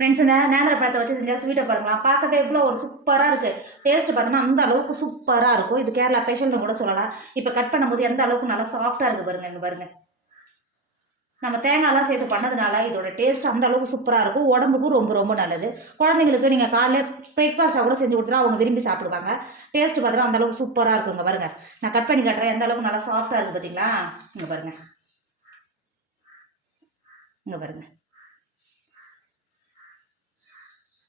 Friends இந்த நேந்திர பழத்தை வச்சு செஞ்சால் ஸ்வீட்டை பாருங்களா பார்க்கவே இவ்வளோ ஒரு சூப்பராக இருக்குது டேஸ்ட் பார்த்தோன்னா அந்த அளவுக்கு சூப்பராக இருக்கும். இது கேரளா ஸ்பெஷல்னு கூட சொல்லலாம். இப்போ கட் பண்ணும்போது எந்த அளவுக்கு நல்லா சாஃப்டாக இருக்குது பாருங்க இங்கே பாருங்க. நம்ம தேங்காய்லாம் சேர்த்து பண்ணதுனால இதோட டேஸ்ட் அந்த அளவுக்கு சூப்பராக இருக்கும். உடம்புக்கும் ரொம்ப ரொம்ப நல்லது. குழந்தைங்களுக்கு நீங்கள் காலையில் பிரேக்ஃபாஸ்ட்டாக கூட செஞ்சு கொடுத்துட்டா அவங்க விரும்பி சாப்பிடுவாங்க. டேஸ்ட் பார்த்தோன்னா அந்த அளவுக்கு சூப்பராக இருக்குங்க பாருங்க. நான் கட் பண்ணி காட்டுறேன். எந்த அளவுக்கு நல்லா சாஃப்டாக இருக்குது பார்த்தீங்களா இங்கே பாருங்க. இங்கே பாருங்கள்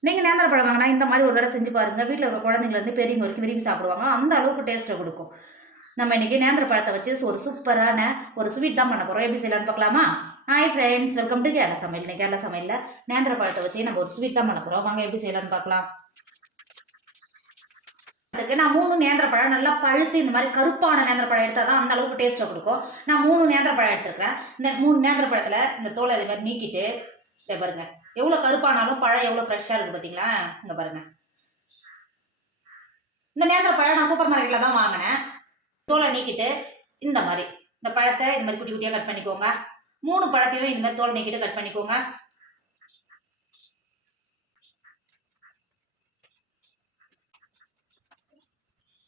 நீங்கள் நேந்திர பழம் வாங்கினா இந்த மாதிரி ஒரு தடவை செஞ்சு பாருங்கள் வீட்டில் இருக்கிற குழந்தைங்கலேருந்து பெரியவங்க வரைக்கும் விரும்பி சாப்பிடுவாங்க. அந்த அளவுக்கு டேஸ்ட்டை கொடுக்கும். நம்ம இன்றைக்கி நேந்திர பழத்தை வச்சு ஒரு சூப்பரான ஒரு ஸ்வீட் தான் பண்ண போகிறோம் எப்படி செய்யலாம்னு பார்க்கலாமா? Hi friends welcome to Kerala சமையல். இன்னைக்கு கேரளா சமையலில் நேந்திர பழத்தை வச்சு நம்ம ஒரு ஸ்வீட் தான் பண்ண போகிறோம் வாங்க எப்படி செய்யலாம்னு பார்க்கலாம். அதுக்கு நான் மூணு நேந்திர பழம் நல்லா பழுத்து இந்த மாதிரி கருப்பான நேந்திர பழம் எடுத்தால் தான் அந்த அளவுக்கு டேஸ்ட்டை கொடுக்கும். நான் மூணு நேந்திர பழம் எடுத்துருக்கிறேன். இந்த மூணு நேந்திர பழத்தில் இந்த தோலை அதே மாதிரி நீக்கிட்டு இதை எவ்வளோ கருப்பானாலும் பழம் எவ்வளோ ஃப்ரெஷ்ஷாக இருக்குது பார்த்தீங்களா இங்கே பாருங்கள் இந்த நேரத்தில் பழம் நான் சூப்பர் மார்க்கெட்டில் தான் வாங்கினேன். தோலை நீக்கிட்டு இந்த மாதிரி. இந்த பழத்தை இந்த மாதிரி குட்டி குட்டியாக கட் பண்ணிக்கோங்க. மூணு பழத்தையும் இந்த மாதிரி தோலை நீக்கிட்டு கட் பண்ணிக்கோங்க.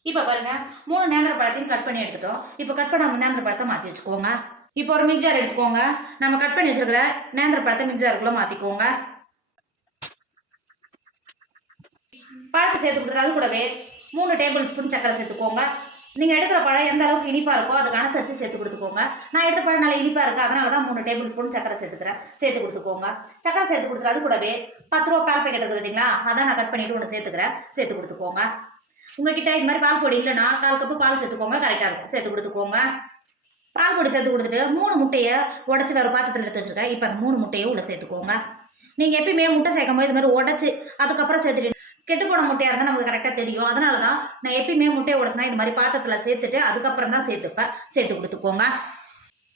இப்போ பாருங்கள் மூணு நேந்திர பழத்தையும் கட் பண்ணி எடுத்துட்டோம். இப்போ கட் பண்ணாமல் நேந்திர பழத்தை மாற்றி வச்சுக்கோங்க. இப்போ ஒரு மிக்சர் எடுத்துக்கோங்க. நம்ம கட் பண்ணி வச்சிருக்கிற நேந்திர பழத்தை மிக்சருக்குள்ளே மாற்றிக்கோங்க பழத்தை சேர்த்து கொடுத்துறது கூடவே மூணு டேபிள் ஸ்பூன் சக்கரை சேர்த்துக்கோங்க. நீங்கள் எடுக்கிற பழம் எந்த அளவுக்கு இனிப்பாக இருக்கோ அதுக்கான சத்து சேர்த்து கொடுத்துக்கோங்க. நான் எடுத்த பழம் நல்லா இனிப்பாக இருக்குது அதனால தான் மூணு டேபிள் ஸ்பூன் சக்கரை சேர்த்துக்கிறேன். சேர்த்து கொடுத்துக்கோங்க. சக்கரை சேர்த்து கொடுத்துறது கூடவே பத்து ரூபா பால் பேக்கெட் இருக்குது பார்த்தீங்களா அதான் நான் கட் பண்ணிட்டு ஒன்று சேர்த்துக்கிறேன். சேர்த்து கொடுத்துக்கோங்க. உங்ககிட்ட இது மாதிரி பால் பொடி இல்லைன்னா கால் கப்பு பால் சேர்த்துக்கோங்க கரெக்டாக இருக்கும். சேர்த்து கொடுத்துக்கோங்க. பால் பொடி சேர்த்து கொடுத்துட்டு மூணு முட்டையை உடச்சி வேறு பாத்திரத்தில் எடுத்து வச்சுருக்கேன். இப்போ அந்த மூணு முட்டையை உள்ளே சேர்த்துக்கோங்க. நீங்கள் எப்பயுமே முட்டை சேர்க்கும் போது இது மாதிரி உடச்சி அதுக்கப்புறம் சேர்த்துட்டு கெட்டு போன முட்டையாக இருந்தால் நமக்கு கரெக்டாக தெரியும். அதனால தான் நான் எப்பயுமே முட்டையை உடச்சினா இது மாதிரி பாத்திரத்தில் சேர்த்துட்டு அதுக்கப்புறம் தான் சேர்த்துப்பேன். சேர்த்து கொடுத்துக்கோங்க.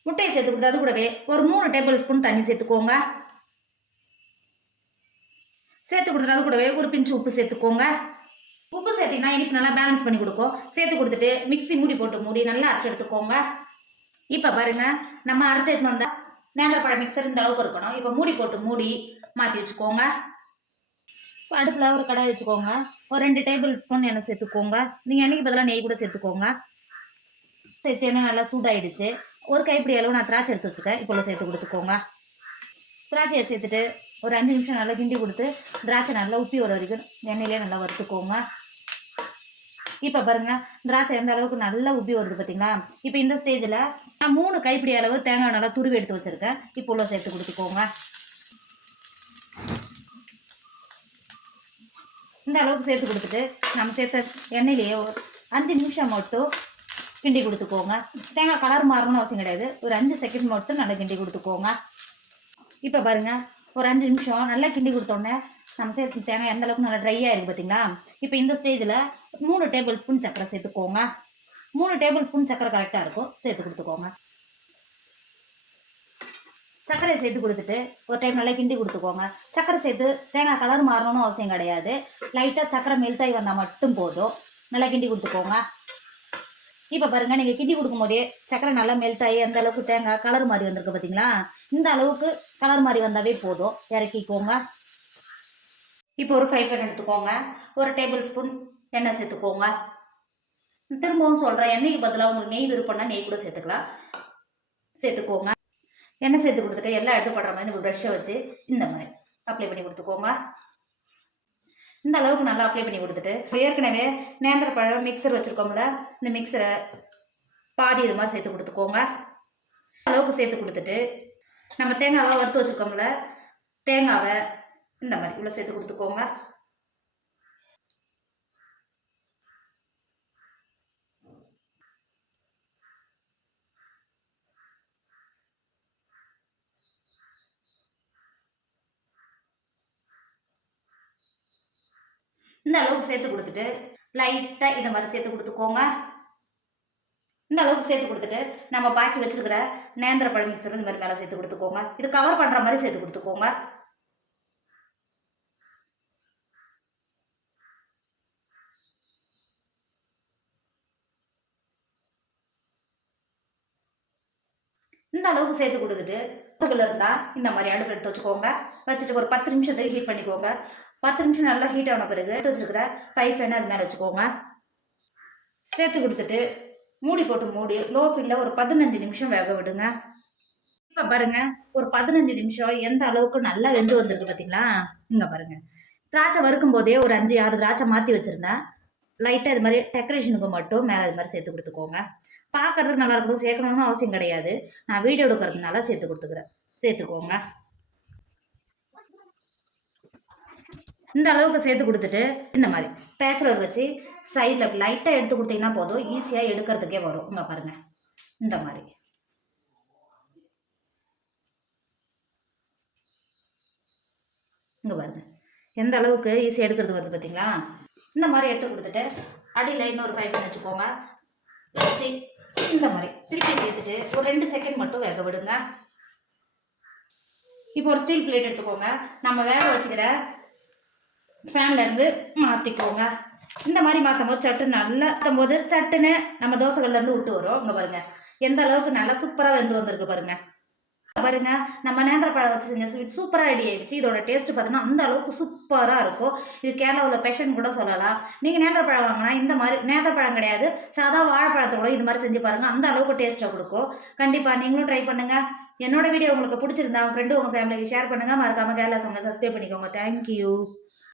முட்டையை சேர்த்து கொடுத்து அது கூடவே ஒரு மூணு டேபிள் ஸ்பூன் தண்ணி சேர்த்துக்கோங்க. சேர்த்து கொடுத்துட்டு அது கூடவே ஒரு பிஞ்சு உப்பு சேர்த்துக்கோங்க. உப்பு சேர்த்திங்கன்னா இனிப்பு நல்லா பேலன்ஸ் பண்ணி கொடுக்கும். சேர்த்து கொடுத்துட்டு மிக்சி மூடி போட்டு மூடி நல்லா அரைச்சி எடுத்துக்கோங்க. இப்போ பாருங்க நம்ம அரைச்சி எடுத்துன்னு வந்தால் நேந்திரப்பழம் மிக்சர் இந்த அளவுக்கு இருக்கணும். இப்போ மூடி போட்டு மூடி மாற்றி வச்சுக்கோங்க. அடுப்பில் ஒரு கடாய் வச்சுக்கோங்க. ஒரு ரெண்டு டேபிள் ஸ்பூன் எண்ணெய் சேர்த்துக்கோங்க. நீங்கள் எண்ணெய்க்கு பதிலாக நெய் கூட சேர்த்துக்கோங்க. சேர்த்து எண்ணெய் நல்லா சூடாயிடுச்சு. ஒரு கைப்பிடி அளவு நான் திராட்சை எடுத்து வச்சுருக்கேன். இப்போ சேர்த்து கொடுத்துக்கோங்க. திராட்சையை சேர்த்துட்டு ஒரு அஞ்சு நிமிஷம் நல்லா கிண்டி கொடுத்து திராட்சை நல்லா உப்பி வர வரைக்கும் எண்ணெயிலே நல்லா வறுத்துக்கோங்க. இப்போ பாருங்க திராட்சை எந்த அளவுக்கு நல்லா உப்பி வருது பார்த்தீங்களா இப்போ இந்த ஸ்டேஜில் நான் மூணு கைப்பிடி அளவு தேங்காய் நல்லா துருவி எடுத்து வச்சுருக்கேன். இப்போ உள்ள சேர்த்து கொடுத்துக்கோங்க. இந்த அளவுக்கு சேர்த்து கொடுத்துட்டு நம்ம சேர்த்த எண்ணெயிலேயே ஒரு அஞ்சு நிமிஷம் மட்டும் கிண்டி கொடுத்துக்கோங்க. தேங்காய் கலர் மாறணும்னு அவசியம் கிடையாது. ஒரு அஞ்சு செகண்ட் மட்டும் நல்லா கிண்டி கொடுத்துக்கோங்க. இப்போ பாருங்க ஒரு அஞ்சு நிமிஷம் நல்லா கிண்டி கொடுத்தோன்னே நம்ம சேர்த்து தேங்காய் எந்த அளவுக்கு நல்லா ட்ரையாக இருக்குது பார்த்தீங்களா இப்போ இந்த ஸ்டேஜில் மூணு டேபிள் ஸ்பூன் சக்கரை சேர்த்துக்கோங்க. மூணு டேபிள் ஸ்பூன் சக்கரை கரெக்டாக இருக்கும். சேர்த்து கொடுத்துக்கோங்க. சர்க்கரை சேர்த்து கொடுத்துட்டு ஒரு டைம் நல்லா கிண்டி கொடுத்துக்கோங்க. சர்க்கரை சேர்த்து தேங்காய் கலர் மாறணும்னு அவசியம் கிடையாது. லைட்டாக சர்க்கரை மெல்ட் ஆகி வந்தால் மட்டும் போதும். நல்லா கிண்டி கொடுத்துக்கோங்க. இப்போ பாருங்கள் நீங்கள் கிண்டி கொடுக்கும்போதே சர்க்கரை நல்லா மெல்ட் ஆகி அந்த அளவுக்கு தேங்காய் கலர் மாதிரி வந்திருக்கு பார்த்தீங்களா இந்த அளவுக்கு கலர் மாதிரி வந்தாவே போதும். இறக்கிக்கோங்க. இப்போ ஒரு ஃப்ரை பேன் எடுத்துக்கோங்க. ஒரு டேபிள் ஸ்பூன் எண்ணெய் சேர்த்துக்கோங்க. திரும்பவும் சொல்கிறேன் எண்ணெய்க்கு பதிலாக உங்களுக்கு நெய் விருப்பம்னா நெய் கூட சேர்த்துக்கலாம். சேர்த்துக்கோங்க. எண்ணெய் சேர்த்து கொடுத்துட்டு எல்லாம் எடுத்து படுற மாதிரி ஒரு ப்ரெஷ்ஷை வச்சு இந்த மாதிரி அப்ளை பண்ணி கொடுத்துக்கோங்க. இந்த அளவுக்கு நல்லா அப்ளை பண்ணி கொடுத்துட்டு ஏற்கனவே நேந்திர பழம் மிக்சர் வச்சுருக்கோம்ல இந்த மிக்சரை பாதி இது மாதிரி சேர்த்து கொடுத்துக்கோங்க. அளவுக்கு சேர்த்து கொடுத்துட்டு நம்ம தேங்காவை வறுத்து வச்சுருக்கோம்ல தேங்காவை இந்த மாதிரி. உள்ள சேர்த்து கொடுத்துக்கோங்க. இந்த அளவுக்கு சேர்த்து கொடுத்துட்டு லைட்டாக இந்த மாதிரி சேர்த்து கொடுத்துக்கோங்க. இந்த அளவுக்கு சேர்த்து கொடுத்துட்டு நம்ம பாக்கி வச்சுருக்கிற நேந்திர பழம் மிக்சர் இந்த மாதிரி மேலே சேர்த்து கொடுத்துக்கோங்க. இது கவர் பண்ணுற மாதிரி சேர்த்து கொடுத்துக்கோங்க. இந்த அளவுக்கு சேர்த்து கொடுத்துட்டு இருந்தால் இந்த மாதிரி அடுப்பு எடுத்து வச்சுக்கோங்க. வச்சுட்டு ஒரு பத்து நிமிஷத்துக்கு ஹீட் பண்ணிக்கோங்க. பத்து நிமிஷம் நல்லா ஹீட் ஆன பிறகு எடுத்து வச்சுருக்கிற பைப் வேணா அது மேலே வச்சுக்கோங்க. சேர்த்து கொடுத்துட்டு மூடி போட்டு மூடி லோ ஃபீல்டில் ஒரு பதினஞ்சு நிமிஷம் வேக விடுங்க. இப்போ பாருங்க ஒரு பதினஞ்சு நிமிஷம் எந்த அளவுக்கு நல்லா வெந்து வந்திருக்கு பார்த்தீங்களா இங்கே பாருங்கள் திராட்சை வறுக்கும் போதே ஒரு அஞ்சு ஆறு திராட்சை மாற்றி வச்சுருந்தேன். லைட்டாக இது மாதிரி டெக்கரேஷனுக்கு மட்டும் மேலே இது மாதிரி சேர்த்து கொடுத்துக்கோங்க. பார்க்கறதுக்கு நல்லா இருக்கும். சேர்க்கணும்னு அவசியம் கிடையாது. நான் வீடியோ எடுக்கிறதுனால சேர்த்து கொடுத்துக்கிறேன். சேர்த்துக்கோங்க. இந்த அளவுக்கு சேர்த்து கொடுத்துட்டு இந்த மாதிரி பேச்சுலர் வச்சு சைடில் லைட்டாக எடுத்து கொடுத்தீங்கன்னா போதும். ஈஸியாக எடுக்கிறதுக்கே வரும். இங்கே பாருங்கள் இந்த மாதிரி. இங்கே பாருங்க. எந்த அளவுக்கு ஈஸியாக எடுக்கிறது வருது பார்த்தீங்களா இந்த மாதிரி எடுத்து கொடுத்துட்டு அடியில் இன்னொரு ஃபைவ் பண்ணி வச்சுக்கோங்க. வச்சுட்டு இந்த மாதிரி திருப்பி சேர்த்துட்டு ஒரு ரெண்டு செகண்ட் மட்டும் வேக விடுங்க. இப்போ ஒரு ஸ்டீல் பிளேட் எடுத்துக்கோங்க. நம்ம வேக வச்சுக்கிற ஃபேன்லேருந்து மாற்றிக்கோங்க இந்த மாதிரி மாற்றும் போது சட்டு நல்லா மாற்றும் போது சட்டுன்னு நம்ம தோசைகள்லேருந்து விட்டு வரும். இங்கே பாருங்கள் எந்த அளவுக்கு நல்லா சூப்பராக வெந்து வந்திருக்கு பாருங்கள் பாருங்க நம்ம நேந்திரப்பழம் வச்சு செஞ்ச ஸ்வீட் சூப்பராக ரெடி ஆயிடுச்சு. இதோட டேஸ்ட் பார்த்தீங்கன்னா அந்த அளவுக்கு சூப்பராக இருக்கும். இது கேரளாவில் பெஷன் கூட சொல்லலாம். நீங்கள் நேந்திரப்பழம் வாங்கினா இந்த மாதிரி நேந்திரப்பழம் கிடையாது. சாதா வாழைப்பழத்தை கூட இது மாதிரி செஞ்சு பாருங்கள் அந்த அளவுக்கு டேஸ்ட்டை கொடுக்கும். கண்டிப்பாக நீங்களும் ட்ரை பண்ணுங்கள் என்னோட வீடியோ உங்களுக்கு பிடிச்சிருந்தா உங்கள் ஃப்ரெண்டு உங்கள் ஃபேமிலிக்கு ஷேர் பண்ணுங்கள் மறக்காமல் கேரளா சம்மனை சப்ஸ்கிரைப் பண்ணிக்கோங்க. Thank you